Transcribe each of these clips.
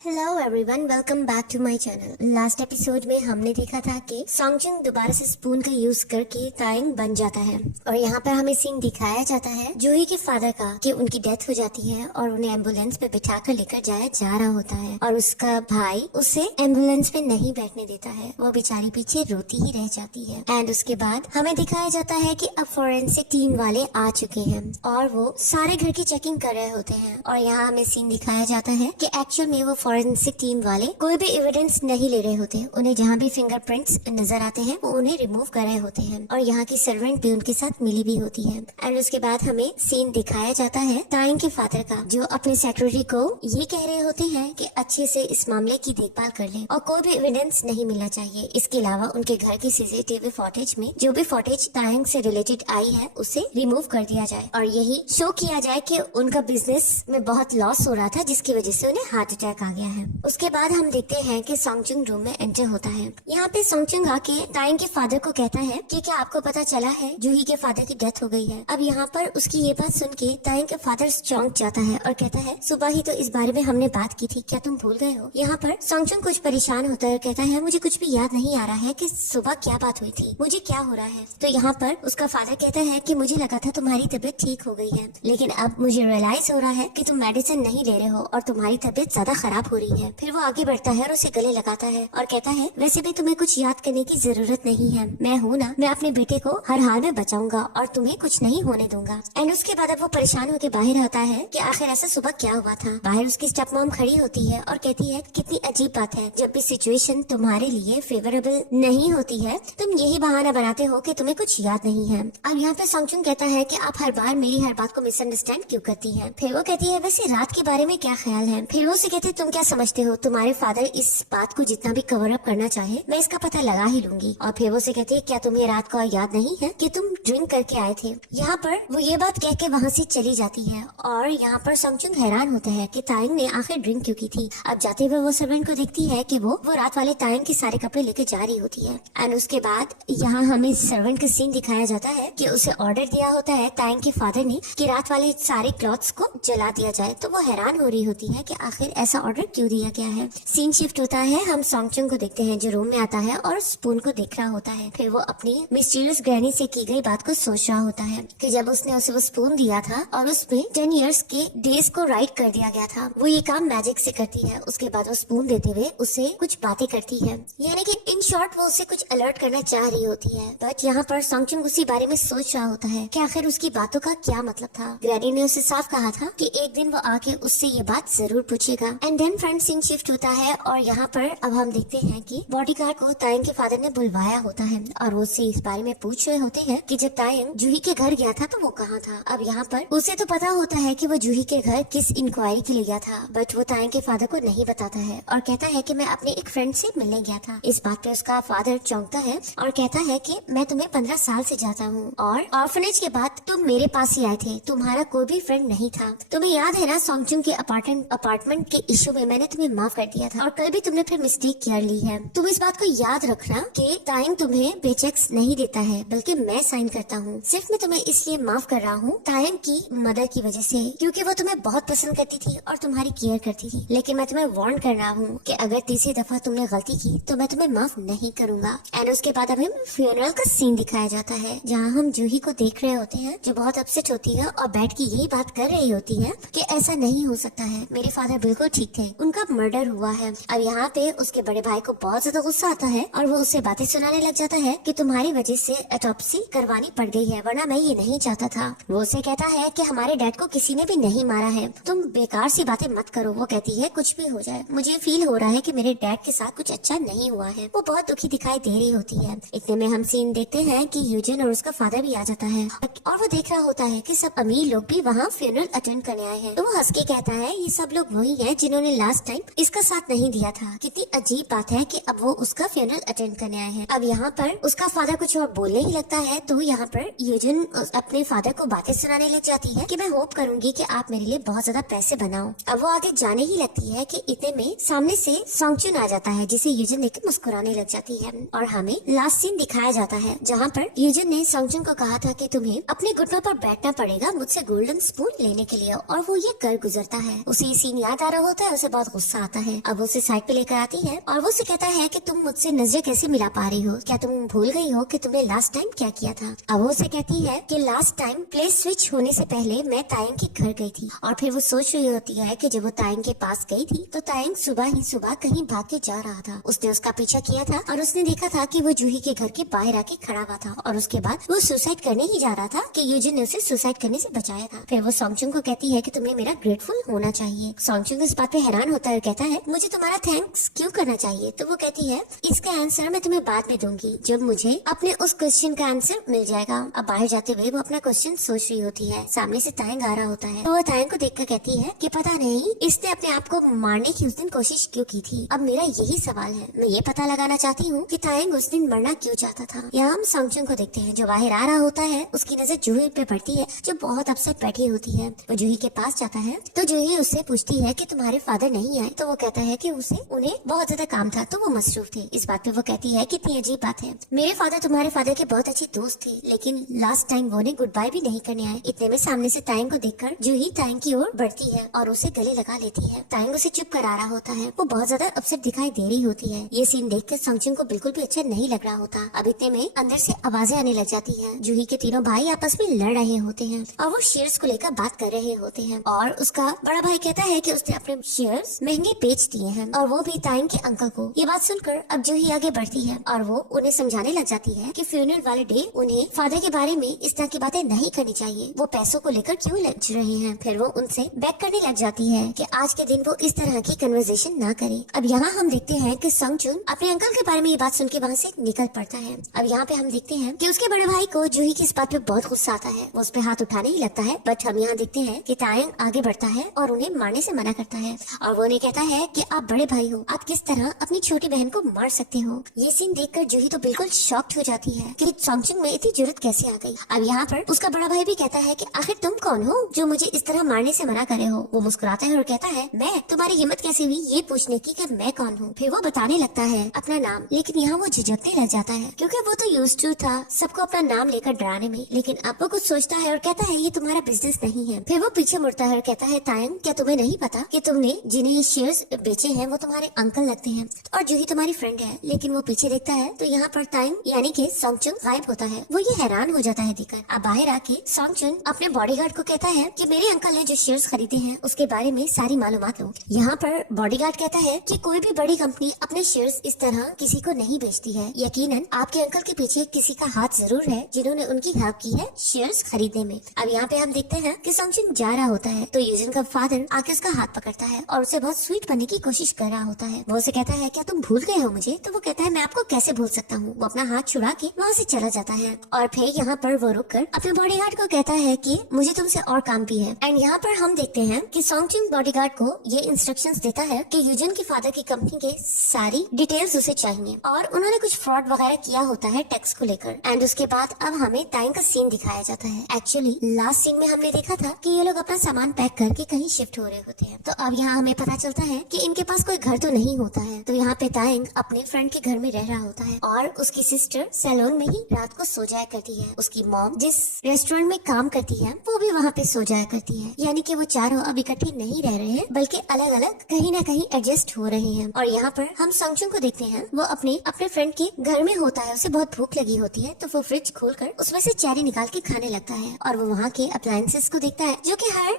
Hello everyone, welcome back to my channel. Last episode में हमने देखा था कि सॉन्गजुंग दोबारा से स्पून का यूज करके तायंग बन जाता है और यहाँ पर हमें सीन दिखाया जाता है जूही के फादर का कि उनकी डेथ हो जाती है और उन्हें एम्बुलेंस पे बिठा कर लेकर जाया जा रहा होता है और उसका भाई उसे एम्बुलेंस पे नहीं बैठने देता है। वो बेचारी पीछे रोती ही रह जाती है। एंड उसके बाद हमें दिखाया जाता है कि अब फॉरेंसिक टीम वाले आ चुके हैं और वो सारे घर की चेकिंग कर रहे होते हैं और यहाँ हमें सीन दिखाया जाता है कि एक्चुअल में वो फॉरेंसिक टीम वाले कोई भी एविडेंस नहीं ले रहे होते। उन्हें जहाँ भी फिंगरप्रिंट्स नजर आते हैं वो उन्हें रिमूव कर रहे होते हैं और यहाँ की सर्वेंट भी उनके साथ मिली भी होती है। एंड उसके बाद हमें सीन दिखाया जाता है तायंग के फादर का, जो अपने सेक्रेटरी को ये कह रहे होते हैं कि अच्छे से इस मामले की देखभाल कर ले और कोई भी एविडेंस नहीं मिलना चाहिए। इसके अलावा उनके घर की सीसीटीवी फुटेज में जो भी फुटेज तायंग से रिलेटेड आई है उसे रिमूव कर दिया जाए और यही शो किया जाए कि उनका बिजनेस में बहुत लॉस हो रहा था जिसकी वजह से उन्हें हार्ट अटैक आ गया है। उसके बाद हम देखते हैं कि सॉन्गजुंग रूम में एंटर होता है। यहाँ पे सॉन्गजुंग आके तायंग के फादर को कहता है कि क्या आपको पता चला है जूही के फादर की डेथ हो गई है। अब यहाँ पर उसकी ये बात सुन के तायंग के फादर चौंक जाता है और कहता है सुबह ही तो इस बारे में हमने बात की थी, क्या तुम भूल गए हो। यहाँ पर सॉन्गजुंग कुछ परेशान होता है और कहता है मुझे कुछ भी याद नहीं आ रहा है कि सुबह क्या बात हुई थी, मुझे क्या हो रहा है। तो यहाँ पर उसका फादर कहता है कि मुझे लगा था तुम्हारी तबीयत ठीक हो गई है, लेकिन अब मुझे रियलाइज हो रहा है कि तुम मेडिसिन नहीं ले रहे हो और तुम्हारी तबीयत ज्यादा खराब हो रही है। फिर वो आगे बढ़ता है और उसे गले लगाता है और कहता है वैसे भी तुम्हें कुछ याद करने की जरूरत नहीं है, मैं हूँ ना, मैं अपने बेटे को हर हाल में बचाऊंगा और तुम्हें कुछ नहीं होने दूंगा। एंड उसके बाद अब वो परेशान होकर बाहर आता है कि आखिर ऐसा सुबह क्या हुआ था। बाहर उसकी स्टेप मॉम खड़ी होती है और कहती है कितनी अजीब बात है, जब भी सिचुएशन तुम्हारे लिए फेवरेबल नहीं होती है तुम यही बहाना बनाते हो कि तुम्हें कुछ याद नहीं है। अब यहाँ पे सॉन्गजुंग कहता है कि आप हर बार मेरी हर बात को मिसअंडरस्टैंड क्यों करती है। फिर वो कहती है वैसे रात के बारे में क्या ख्याल है। फिर वो उसे कहती तुम क्या समझते हो, तुम्हारे फादर इस बात को जितना भी कवर अप करना चाहे मैं इसका पता लगा ही लूंगी। और फिर वो से कहती है क्या तुम्हें रात को याद नहीं है कि तुम ड्रिंक करके आए थे। यहाँ पर वो ये बात कह के वहाँ से चली जाती है और यहाँ पर सॉन्गजुंग हैरान होता है कि तायंग ने आखिर ड्रिंक क्यों की थी। अब जाते हुए वो सर्वेंट को देखती है कि वो रात वाले तायंग के सारे कपड़े लेके जा रही होती है। एंड उसके बाद यहाँ हमें सर्वेंट का सीन दिखाया जाता है कि उसे ऑर्डर दिया होता है तायंग के फादर ने कि रात वाले सारे क्लॉथ्स को जला दिया जाए। तो वो हैरान हो रही होती है कि आखिर ऐसा ऑर्डर क्यों दिया गया है। सीन शिफ्ट होता है, हम सॉन्गजुंग को देखते हैं जो रूम में आता है और स्पून को देख रहा होता है। फिर वो अपनी मिस्टीरियस ग्रैनी से की गई बात को सोच रहा होता है कि जब उसने उसे वो स्पून दिया था और उसमें 10 इयर्स के डेज को राइट कर दिया गया था, वो ये काम मैजिक से करती है। उसके बाद वो स्पून देते हुए उससे कुछ बातें करती है, यानी कि इन शॉर्ट वो उसे कुछ अलर्ट करना चाह रही होती है। बट यहाँ पर सॉन्गजुंग उसी बारे में सोच रहा होता है कि आखिर उसकी बातों का क्या मतलब था। ग्रैनी ने उसे साफ कहा था कि एक दिन वो आके उससे ये बात जरूर पूछेगा। And then friend scene shift होता है और यहाँ पर अब हम देखते हैं कि बॉडीगार्ड को तायंग के फादर ने बुलवाया होता है और वो उससे इस बारे में पूछ रहे होते हैं कि जब तायंग जूही के घर गया था तो वो कहाँ था। अब यहाँ पर उसे तो पता होता है कि वो जूही के घर किस इंक्वायरी के लिए गया था, बट वो तायंग के फादर को नहीं बताता है और कहता है कि मैं अपने एक फ्रेंड से मिलने गया था। इस बात पे उसका फादर चौंकता है और कहता है कि मैं तुम्हें 15 साल से जाता हूँ और ऑर्फनेज के बाद तुम मेरे पास ही आए थे, तुम्हारा कोई भी फ्रेंड नहीं था। तुम्हें याद है ना सॉन्गजुंग के अपार्टमेंट के इशू में मैंने तुम्हें माफ कर दिया था और कल भी तुमने फिर मिस्टेक कर ली है। तुम इस बात को याद रखना कि तायंग तुम्हें पेचेक्स नहीं देता है बल्कि मैं साइन करता हूँ। सिर्फ मैं तुम्हें इसलिए माफ कर रहा हूँ तायंग की मदर की वजह से, क्योंकि वो तुम्हें बहुत पसंद करती थी और तुम्हारी केयर करती थी। लेकिन मैं तुम्हें वार्न कर रहा हूँ कि अगर तीसरी दफा तुमने गलती की तो मैं तुम्हें माफ नहीं करूंगा। एंड उसके बाद हमें फ्यूनरल का सीन दिखाया जाता है जहाँ हम जूही को देख रहे होते हैं जो बहुत अपसेट होती है और बैठ के यही बात कर रही होती है कि ऐसा नहीं हो सकता है, मेरे फादर बिल्कुल ठीक थे, उनका मर्डर हुआ है। अब यहाँ पे उसके बड़े भाई को बहुत ज्यादा गुस्सा आता है और वो उसे बातें सुनाने लग जाता है कि तुम्हारी वजह से ऑटोप्सी करवानी पड़ गई है, वरना मैं ये नहीं चाहता था। वो उसे कहता है कि हमारे डैड को किसी ने भी नहीं मारा है, तुम बेकार सी बातें मत करो। वो कहती है कुछ भी हो जाए मुझे फील हो रहा है कि मेरे डैड के साथ कुछ अच्छा नहीं हुआ है। वो बहुत दुखी दिखाई दे रही होती है। इतने में हम सीन देखते हैं कि यूजिन और उसका फादर भी आ जाता है और वो देख रहा होता है कि सब अमीर लोग भी वहाँ फ्यूनरल अटेंड करने आए हैं। तो वो हंस के कहता है ये सब लोग वही है जिन्होंने लास्ट टाइम इसका साथ नहीं दिया था। कितनी अजीब बात है कि अब वो उसका फ्यूनरल अटेंड करने आए हैं। अब यहाँ पर उसका फादर कुछ और बोलने ही लगता है तो यहाँ पर यूजिन अपने फादर को बातें सुनाने लग जाती है कि मैं होप करूंगी कि आप मेरे लिए बहुत ज्यादा पैसे बनाओ। अब वो आगे जाने ही लगती है कि इतने में सामने से सॉन्गजुन आ जाता है जिसे यूजिन देख के मुस्कुराने लग जाती है और हमें लास्ट सीन दिखाया जाता है जहाँ पर यूजिन ने सॉन्गजुन को कहा था कि तुम्हें अपने घुटनों पर बैठना पड़ेगा मुझसे गोल्डन स्पून लेने के लिए और वो ये कर गुजरता है। उसे ये सीन याद आ रहा होता है, उसे बहुत गुस्सा आता है। अब वो उसे साइड पे लेकर आती है और वो उसे कहता है कि तुम मुझसे नजरें कैसे मिला पा रही हो, क्या तुम भूल गई हो कि तुमने लास्ट टाइम क्या किया था। अब वो उसे कहती है कि लास्ट टाइम प्लेस स्विच होने से पहले मैं तायंग के घर गई थी। और फिर वो सोच रही होती है कि जब वो तायंग के पास गई थी तो तायंग सुबह ही सुबह कहीं भाग के जा रहा था। उसने उसका पीछा किया था और उसने देखा था कि वो जूही के घर के बाहर आके खड़ा हुआ था और उसके बाद वो सुसाइड करने ही जा रहा था कि यूजिन ने उसे सुसाइड करने से बचाया था। फिर वो सॉन्गचुंग को कहती है कि तुम्हें मेरा ग्रेटफुल होना चाहिए। सॉन्गचुंग इस बात पे हैरान होता है, कहता है मुझे तुम्हारा थैंक्स क्यों करना चाहिए। तो वो कहती है इसका आंसर मैं तुम्हें बाद में दूंगी जब मुझे अपने उस क्वेश्चन का आंसर मिल जाएगा। अब बाहर जाते हुए वो अपना क्वेश्चन सोच रही होती है। सामने से तायंग आ रहा होता है तो वो तायंग को देखकर कहती है कि पता नहीं इसने अपने आप को मारने की उस दिन कोशिश क्यों की थी। अब मेरा यही सवाल है, मैं ये पता लगाना चाहती हूँ कि तायंग उस दिन मरना क्यों चाहता था। यहाँ हम सॉन्गचुंग को देखते हैं जो बाहर आ रहा होता है। उसकी नजर जूही पे पड़ती है जो बहुत अपसेट बैठी होती है। वो जूही के पास जाता है तो जूही उससे पूछती है कि तुम्हारे फादर नहीं आए। तो वो कहता है कि उन्हें बहुत ज्यादा काम था तो वो मसरूफ थे। इस बात पे वो कहती है कितनी अजीब बात है, मेरे फादर तुम्हारे फादर के बहुत अच्छे दोस्त थे लेकिन लास्ट टाइम वो ने गुड बाय भी नहीं करने आए। इतने में सामने से तायंग को देखकर जूही तायंग की ओर बढ़ती है और उसे गले लगा लेती है। तायंग उसे चुप करा रहा होता है। वो बहुत ज्यादा अपसेट दिखाई दे रही होती है। ये सीन देखकर सॉन्गचुंग को बिल्कुल भी अच्छा नहीं लग रहा होता। अब इतने में अंदर से आवाजें आने लग जाती है। जूही के तीनों भाई आपस में लड़ रहे होते हैं और वो शेयर्स को लेकर बात कर रहे होते हैं और उसका बड़ा भाई कहता है कि उसने अपने शेयर्स महंगे बेच दिए हैं और वो भी तायंग के अंकल को। ये बात सुनकर अब जूही आगे बढ़ती है और वो उन्हें समझाने लग जाती है कि फ्यूनरल वाले डे उन्हें फादर के बारे में इस तरह की बातें नहीं करनी चाहिए, वो पैसों को लेकर क्यों लड़ रहे हैं। फिर वो उनसे बैक करने लग जाती है कि आज के दिन वो इस तरह की कन्वर्सेशन ना करे। अब यहाँ हम देखते हैं कि सॉन्गचुन अपने अंकल के बारे में ये बात सुन के वहाँ से निकल पड़ता है। अब यहाँ पे हम देखते हैं कि उसके बड़े भाई को जूही की इस बात पे बहुत गुस्सा आता है। वो उस पे हाथ उठाने ही लगता है बट हम यहाँ देखते हैं कि तायंग आगे बढ़ता है और उन्हें मारने से मना करता है और वो उन्हें कहता है कि आप बड़े भाई हो, आप किस तरह अपनी छोटी बहन को मार सकते हो। ये सीन देखकर जूही तो बिल्कुल शॉक्ड हो जाती है कि सॉन्गचुन में इतनी जरूरत कैसे आ गई। अब यहाँ पर उसका बड़ा भाई भी कहता है कि आखिर तुम कौन हो जो मुझे इस तरह मारने से मना करे हो। वो मुस्कुराता है और कहता है मैं, तुम्हारी हिम्मत कैसे हुई ये पूछने की कि मैं कौन हूँ। फिर वो बताने लगता है अपना नाम, लेकिन यहाँ वो झिझकने लग जाता है क्योंकि वो तो यूज्ड टू था सबको अपना नाम लेकर डराने में। लेकिन अब वो कुछ सोचता है और कहता है ये तुम्हारा बिजनेस नहीं है। फिर वो पीछे मुड़ता है और कहता है तायंग क्या तुम्हें नहीं पता कि तुमने जिन्हें ये शेयर्स बेचे हैं वो तुम्हारे अंकल लगते हैं और जूही तुम्हारी फ्रेंड है। लेकिन वो पीछे देखता है तो यहाँ पर तायंग यानी कि सॉन्गचुन गायब होता है। वो ये हैरान हो जाता है देखकर। अब बाहर आके सॉन्गचुन अपने बॉडीगार्ड को कहता है कि मेरे अंकल ने जो शेयर्स खरीदे हैं उसके बारे में सारी मालूमात लो। यहाँ पर बॉडीगार्ड कहता है कि कोई भी बड़ी कंपनी अपने शेयर्स इस तरह किसी को नहीं बेचती है। यकीनन आपके अंकल के पीछे किसी का हाथ जरूर है जिन्होंने उनकी हेल्प की है शेयर्स खरीदने में। अब यहाँ पे हम देखते हैं कि सॉन्गचुन जा रहा होता है तो यूजिन का फादर आके उसका हाथ पकड़ता है और उसे बहुत स्वीट बनने की कोशिश कर रहा होता है। वो उसे कहता है क्या तुम भूल गए हो मुझे। तो वो कहता है मैं आपको कैसे भूल सकता हूँ। वो अपना हाथ छुड़ा के वहाँ से चला जाता है और फिर यहाँ पर वो रुककर अपने बॉडीगार्ड को कहता है कि मुझे तुमसे और काम भी है। एंड यहाँ पर हम देखते हैं कि सॉन्गचुन बॉडीगार्ड को ये इंस्ट्रक्शंस देता है कि यूजिन के फादर की कंपनी के सारी डिटेल्स उसे चाहिए और उन्होंने कुछ फ्रॉड वगैरह किया होता है टैक्स को लेकर। एंड उसके बाद अब हमें तायंग का सीन दिखाया जाता है। एक्चुअली लास्ट सीन में हमने देखा था कि ये लोग अपना सामान पैक करके कहीं शिफ्ट हो रहे होते हैं। तो अब यहाँ हमें पता चलता है कि इनके पास कोई घर तो नहीं होता है। तो यहाँ पे तायंग अपने फ्रेंड के घर में रह रहा होता है और उसकी सिस्टर सैलून में ही रात को सो जाया करती है। उसकी मॉम जिस रेस्टोरेंट में काम करती है वो भी वहाँ पे सो जाया करती है। यानी कि वो चारों अब इकट्ठे नहीं रह रहे हैं बल्कि अलग अलग कहीं ना कहीं एडजस्ट हो रहे हैं। और यहाँ पर हम सॉन्गचुन को देखते हैं वो अपने फ्रेंड के घर में होता है। उसे बहुत भूख लगी होती है तो वो फ्रिज खोलकर उसमें से चेरी निकाल के खाने लगता है और वो वहाँ के अप्लायंसेस को देखता है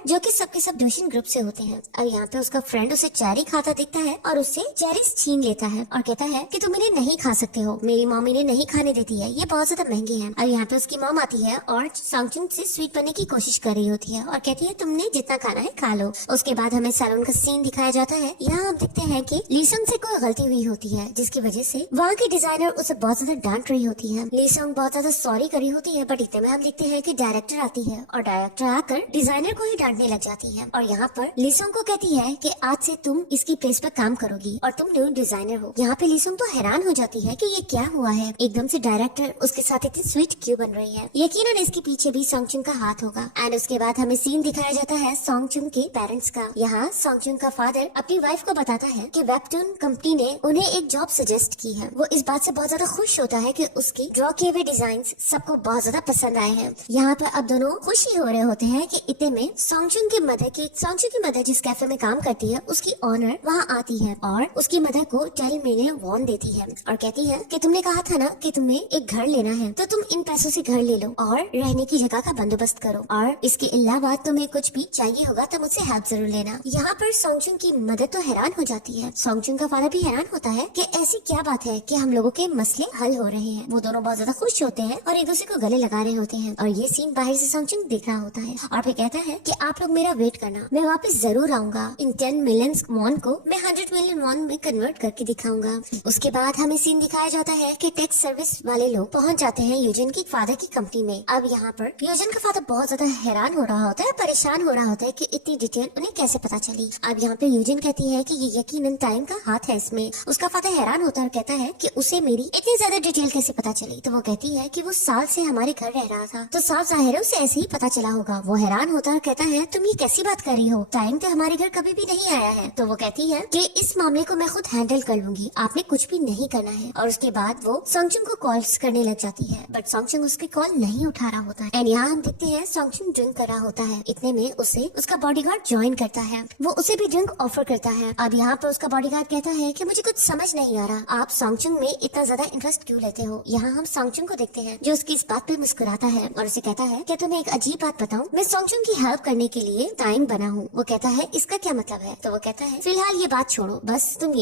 जो कि सबके सब डोशन ग्रुप से होते हैं। अब यहाँ पे उसका फ्रेंड उसे चेरी खाता देखता है और उससे चेरीज छीन लेता है और कहता है कि तुम इन्हें नहीं खा सकते हो, मेरी मॉम इन्हें नहीं खाने देती है, ये बहुत ज्यादा महंगे हैं। अब यहाँ पे उसकी मॉम आती है और सॉन्गचुन से स्वीट बनने की कोशिश कर रही होती है और कहती है तुमने जितना खाना है खा लो। उसके बाद हमें सैलून का सीन दिखाया जाता है। यहाँ हम देखते हैं कि लीसंग से कोई गलती हुई होती है जिसकी वजह से वहाँ की डिजाइनर उसे बहुत ज्यादा डांट रही होती है। लीसंग बहुत ज्यादा सॉरी करी होती है बट इतने में हम देखते हैं कि डायरेक्टर आती है और डायरेक्टर आकर डिजाइनर को ही डांटने लग जाती है और यहाँ पर लीसंग को कहती है कि आज से तुम इसकी प्लेस पर काम करोगी और तुम न्यू डिजाइनर हो। यहाँ पे लीसंग तो हैरान हो जाती है कि ये क्या हुआ है, एकदम से डायरेक्टर उसके साथ इतनी स्वीट क्यों बन रही है। यकीनन इसके पीछे भी सॉन्गचुन का हाथ होगा। एंड उसके बाद हमें सीन दिखाया जाता है सॉन्गचुन के पेरेंट्स का। यहाँ सॉन्गचुन का फादर अपनी वाइफ को बताता है कि वेबटून कंपनी ने उन्हें एक जॉब सजेस्ट की है। वो इस बात से बहुत ज्यादा खुश होता है कि उसकी ड्रॉ किए हुए डिजाइन्स सबको बहुत ज्यादा पसंद आए हैं। यहाँ पर अब दोनों खुशी हो रहे होते हैं कि इतने में सॉन्गचुन की मदर जिस कैफे में काम करती करती है उसकी ऑनर वहाँ आती है और उसकी मदर को टेल मिले वॉर्न देती है और कहती है कि तुमने कहा था ना कि तुम्हें एक घर लेना है, तो तुम इन पैसों से घर ले लो और रहने की जगह का बंदोबस्त करो, और इसके अलावा तुम्हें कुछ भी चाहिए होगा तो मुझसे हेल्प जरूर लेना। यहाँ पर सोंगजुंग की मदर तो हैरान हो जाती है, सोंगजुंग का फादर भी हैरान होता है कि ऐसी क्या बात है कि हम लोगों के मसले हल हो रहे हैं। वो दोनों बहुत ज्यादा खुश होते हैं और एक दूसरे को गले लगा रहे होते हैं और ये सीन बाहर से सोंगजुंग देख रहा होता है और फिर कहता है कि आप लोग मेरा वेट करना, मैं वापस जरूर आऊंगा। इन 10 मिलियन वॉन को मैं 100 मिलियन वॉन में कन्वर्ट करके दिखाऊंगा। उसके बाद हमें सीन दिखाया जाता है कि टैक्स सर्विस वाले लोग पहुंच जाते हैं यूजन की फादर की कंपनी में। अब यहाँ पर यूजन का फादर बहुत ज्यादा हैरान हो रहा होता है, परेशान हो रहा होता है कि इतनी डिटेल उन्हें कैसे पता चली। अब यहाँ पे यूजन कहती है कि ये यकीनन टाइम का हाथ है इसमें। उसका फादर हैरान होता है और कहता है कि उसे मेरी इतनी ज्यादा डिटेल कैसे पता चली। तो वो कहती है कि वो साल से हमारे घर रह रहा था, तो साफ जाहिर है उसे ऐसे ही पता चला होगा। वो हैरान होता है और कहता है तुम ये कैसी बात कर रही हो, टाइम तो हमारे घर कभी भी नहीं आया है। तो वो कहती है कि इस मामले को मैं खुद हैंडल कर लूंगी, आपने कुछ भी नहीं करना है। और उसके बाद वो सोंगजुंग को कॉल्स करने लग जाती है, बट सोंगजुंग उसकी कॉल नहीं उठा रहा होता है। एंड यहाँ हम देखते हैं सोंगजुंग ड्रिंक कर रहा होता है। इतने में उसे उसका बॉडीगार्ड ज्वाइन करता है, वो उसे भी ड्रिंक ऑफर करता है। अब यहाँ पर उसका बॉडीगार्ड कहता है कि मुझे कुछ समझ नहीं आ रहा, आप सोंगजुंग में इतना ज्यादा इंटरेस्ट क्यों लेते हो। यहाँ हम सोंगजुंग को देखते हैं जो उसकी इस बात पे मुस्कुराता है और उसे कहता है कि तुम्हें एक अजीब बात बताऊं, मैं सोंगजुंग की हेल्प करने के लिए टाइम बना हूँ। वो कहता है इसका क्या मतलब है। तो वो कहता है फिलहाल ये बात छोड़ो, बस तुमने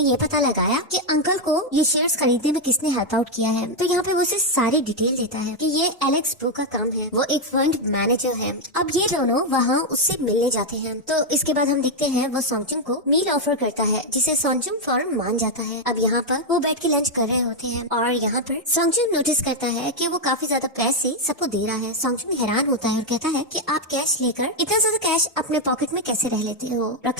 ये पता लगाया कि अंकल को ये शेयर्स खरीदने में किसने हेल्प आउट किया है। तो यहाँ पे वो उसे सारी डिटेल देता है कि ये एलेक्स ब्रू का काम है, वो एक फंड मैनेजर है। अब ये दोनों वहाँ उससे मिलने जाते हैं। तो इसके बाद हम देखते हैं वो सोंगजुंग को मील ऑफर करता है जिसे सोंगजुंग फौरन मान जाता है। अब यहाँ पर वो बैठ के लंच कर रहे होते हैं और यहाँ पर सोंगजुंग नोटिस करता है कि वो काफी ज्यादा पैसे सबको दे रहा है। सोंगजुंग हैरान होता है और कहता है कि आप कैश लेकर इतना ज्यादा कैश अपने पॉकेट में कैसे रख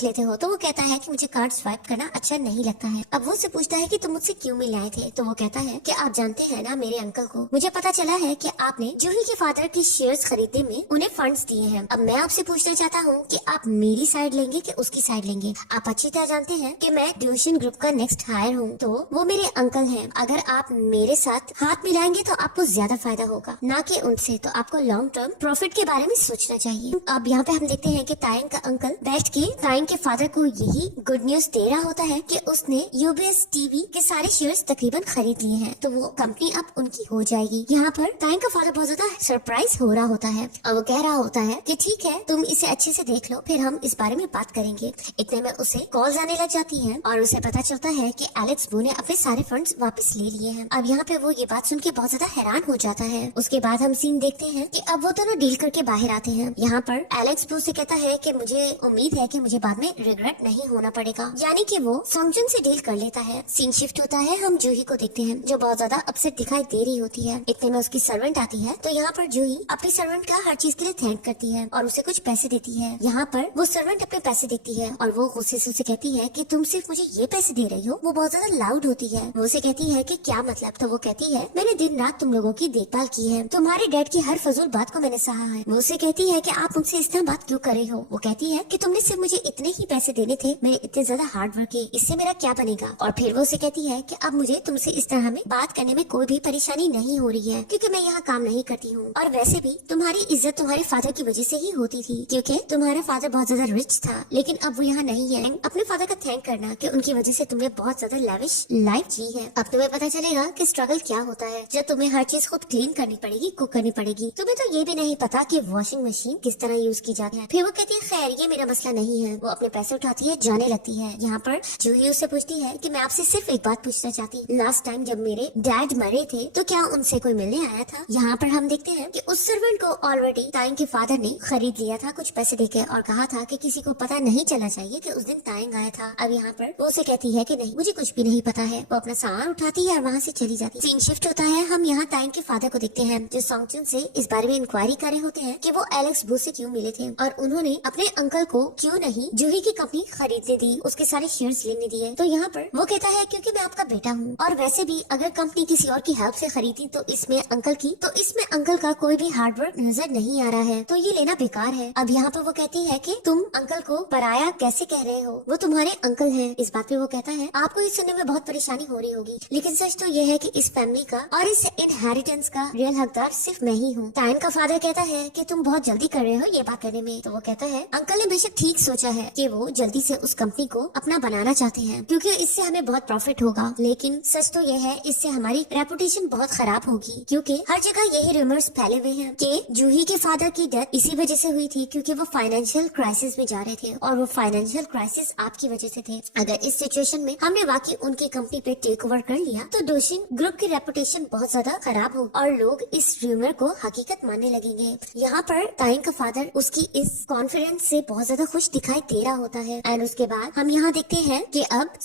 लेते हो। तो वो कहता है कि मुझे कार्ड स्वाइप करना अच्छा नहीं लगता है। अब वो उससे पूछता है कि तुम मुझसे क्यों मिल आए थे। तो वो कहता है कि आप जानते हैं ना मेरे अंकल को मुझे पता चला है कि आपने जूही के फादर की शेयर्स खरीदने में उन्हें फंड्स दिए हैं। अब मैं आपसे पूछना चाहता हूँ कि आप मेरी साइड लेंगे कि उसकी साइड लेंगे। आप अच्छी तरह जानते हैं कि मैं ड्यूशन ग्रुप का नेक्स्ट हायर हूँ, तो वो मेरे अंकल हैं। अगर आप मेरे साथ हाथ मिलाएंगे तो आपको ज्यादा फायदा होगा, ना कि उनसे। तो आपको लॉन्ग टर्म प्रॉफिट के बारे में सोचना चाहिए। अब यहाँ पे हम देखते हैं कि तायंग का अंकल बैठ के तायंग के फादर को यही गुड न्यूज दे रहा होता है कि उसने यूबीएस टीवी के सारे शेयर्स तकरीबन खरीद लिए हैं, तो वो कंपनी अब उनकी हो जाएगी। यहाँ पर तायंग का फादर बहुत ज्यादा सरप्राइज हो रहा होता है और वो कह रहा होता है कि ठीक है तुम इसे अच्छे से देख लो, फिर हम इस बारे में बात करेंगे। इतने में उसे कॉल्स आने लग जाती हैं और उसे पता चलता है कि एलेक्स ब्रू ने अपने सारे फंड्स वापस ले लिए हैं। अब यहाँ पे वो ये बात सुन के बहुत ज्यादा हैरान हो जाता है। उसके बाद हम सीन देखते हैं कि अब वो दोनों डील करके बाहर आते हैं। यहाँ पर एलेक्स ब्रू से कहता है कि मुझे उम्मीद है कि मुझे बाद में रिग्रेट नहीं होना पड़ेगा, यानी कि वो सोंगजुंग से डील कर लेता है। सीन शिफ्ट होता है, हम जूही को देखते हैं जो बहुत ज्यादा अपसेट दिखाई दे रही होती है। इतने में उसकी सर्वेंट आती है, तो यहाँ पर जूही अपनी सर्वेंट का हर चीज के लिए थैंक करती है और उसे कुछ पैसे देती है। यहाँ पर वो सर्वेंट अपने पैसे देखती है और वो गुस्से से उसे कहती है कि तुम सिर्फ मुझे ये पैसे दे रही हो। वो बहुत ज्यादा लाउड होती है, वो उसे कहती है कि क्या मतलब। तो वो कहती है मैंने दिन रात तुम लोगों की देखभाल की है, तुम्हारे डैड की हर फजूल बात को मैंने सहा है। वो उसे कहती है कि आप मुझसे इस तरह बात क्यों कर रहे हो। वो कहती है कि तुमने सिर्फ मुझे इतने ही पैसे देने थे, मैंने इतने ज्यादा हार्ड वर्क की, इससे मेरा क्या बनेगा। और फिर वो उसे कहती है कि अब मुझे तुमसे इस तरह में बात करने में कोई भी परेशानी नहीं हो रही है, क्योंकि मैं यहाँ काम नहीं करती हूँ और वैसे भी तुम्हारी इज्जत तुम्हारे फादर की वजह से ही होती थी, क्योंकि तुम्हारा फादर बहुत ज्यादा रिच था, लेकिन अब वो यहाँ नहीं है। अपने फादर का थैंक करना कि उनकी वजह से तुमने बहुत ज्यादा लैविश लाइफ जी है। अब तुम्हें पता चलेगा कि स्ट्रगल क्या होता है, जब तुम्हें हर चीज खुद क्लीन करनी पड़ेगी, कुक करनी पड़ेगी। तुम्हें तो ये भी नहीं पता कि वॉशिंग मशीन किस तरह यूज की जाती है। फिर वो कहती है खैर ये मेरा मसला नहीं है। वो अपने पैसे उठाती है, जाने लगती है। यहाँ पर जूही उससे पूछती है कि मैं आपसे सिर्फ एक बात पूछना चाहती, लास्ट टाइम जब मेरे डैड मरे थे तो क्या उनसे कोई मिलने आया था। यहाँ पर हम देखते हैं कि उस सर्वेंट को ऑलरेडी तायंग के फादर ने खरीद लिया था कुछ पैसे देके और कहा था कि किसी को पता नहीं चलना चाहिए कि उस दिन तायंग आया था। अब यहाँ पर वो उसे कहती है कि नहीं मुझे कुछ भी नहीं पता है। वो अपना सामान उठाती है और वहाँ से चली जाती है। सीन शिफ्ट होता है, हम यहाँ तायंग के फादर को देखते हैं जो सोंगजुंग से इस बारे में इंक्वायरी कर रहे होते हैं कि वो एलेक्स ब्रू से क्यों मिले थे और उन्होंने अपने अंकल को क्यों नहीं जूही की कंपनी खरीदने दी, उसके सारे शेयर्स लेने दिए। तो यहाँ पर वो कहता है क्योंकि मैं आपका बेटा हूँ और वैसे भी अगर कंपनी किसी और की हेल्प से खरीदी तो इसमें अंकल का कोई भी हार्डवर्क नजर नहीं आ रहा है, तो ये लेना बेकार है। अब यहाँ पर वो कहती है कि तुम अंकल को पराया कैसे कह रहे हो, वो तुम्हारे अंकल हैं। इस बात पे वो कहता है आपको इस सुनने में बहुत परेशानी हो रही होगी, लेकिन सच तो ये है कि इस फैमिली का और इस इनहेरिटेंस का रियल हकदार सिर्फ मैं ही हूँ। तायंग का फादर कहता है कि तुम बहुत जल्दी कर रहे हो ये बात करने में। तो वो कहता है अंकल ने बेशक ठीक सोचा है कि वो जल्दी से उस कंपनी को अपना बनाना चाहते हैं क्योंकि इससे हमें बहुत प्रॉफिट होगा। लेकिन सच तो यह है इससे हमारी रेपुटेशन बहुत खराब होगी क्योंकि हर जगह यही रूमर्स फैले हुए हैं कि जूही के फादर की डेथ इसी वजह से हुई थी क्योंकि वो फाइनेंशियल क्राइसिस में जा रहे थे और वो फाइनेंशियल क्राइसिस आपकी वजह से थे। अगर इस सिचुएशन में हमने वाकई उनकी कंपनी पे टेक ओवर कर लिया तो डोशिन ग्रुप की रेपुटेशन बहुत ज्यादा खराब होगी और लोग इस रूमर को हकीकत मानने लगेंगे। यहाँ पर ताइंग का फादर उसकी इस कॉन्फिडेंस से बहुत ज्यादा खुश दिखाई दे रहा होता है। एंड उसके बाद हम यहाँ देखते हैं कि अब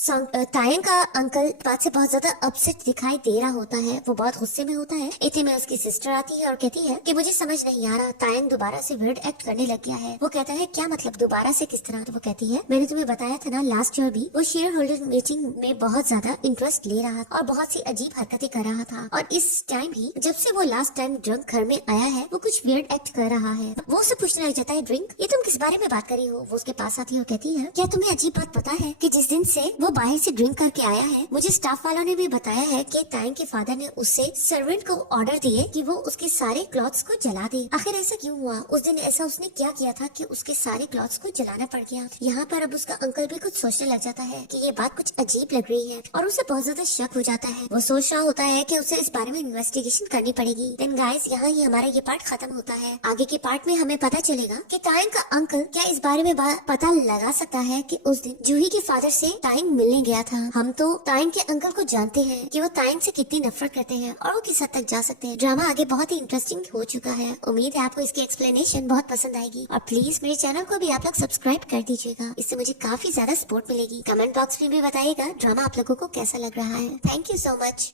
ताइंग का अंकल बात से बहुत ज्यादा अपसेट दिखाई दे रहा होता है। वो बहुत गुस्से में होता है। इतने में उसकी सिस्टर आती है और कहती है कि मुझे समझ नहीं आ रहा, ताइंग दोबारा से वियर्ड एक्ट करने लग गया है। वो कहता है क्या मतलब दोबारा से किस तरह? तो वो कहती है मैंने तुम्हें बताया था ना लास्ट ईयर भी वो शेयर होल्डर मीटिंग में बहुत ज्यादा इंटरेस्ट ले रहा था और बहुत सी अजीब हरकतें कर रहा था और इस टाइम भी जब से वो लास्ट टाइम ड्रंक घर में आया है वो कुछ वियर्ड एक्ट कर रहा है। वो उससे पूछने लग जाता है ड्रिंक ये तुम किस बारे में बात कर रही हो? वो उसके पास आती है और कहती है क्या तुम्हें अजीब बात पता है कि जिस दिन से वो बाहर से ड्रिंक करके आया है मुझे स्टाफ वालों ने भी बताया है कि ताइंग के फादर ने उससे सर्वेंट को ऑर्डर दिए कि वो उसके सारे क्लॉथ्स को जला दे। आखिर ऐसा क्यों हुआ? उस दिन ऐसा उसने क्या किया था कि उसके सारे क्लॉथ्स को जलाना पड़ गया? यहाँ पर अब उसका अंकल भी कुछ सोचने लग जाता है कि ये बात कुछ अजीब लग रही है और उसे बहुत ज्यादा शक हो जाता है। वो सोच रहा होता है कि उसे इस बारे में इन्वेस्टिगेशन करनी पड़ेगी। देन गाइस यहाँ ही हमारा ये पार्ट खत्म होता है। आगे के पार्ट में हमें पता चलेगा कि ताइंग का अंकल क्या इस बारे में पता लगा सकता है कि उस दिन जूही के फादर से ताइंग मिलने गया था। हम तो ताइंग के अंकल को जानते हैं कि वो ताइंग से कितनी नफरत करते हैं और वो किस हद तक जा सकते हैं। ड्रामा आगे बहुत ही इंटरेस्टिंग हो चुका है। उम्मीद है आपको इसकी एक्सप्लेनेशन बहुत पसंद आएगी और प्लीज मेरे चैनल को भी आप लोग सब्सक्राइब कर दीजिएगा। इससे मुझे काफी ज्यादा सपोर्ट मिलेगी। कमेंट बॉक्स में भी बताइएगा ड्रामा आप लोगों को कैसा लग रहा है। Thank you so much.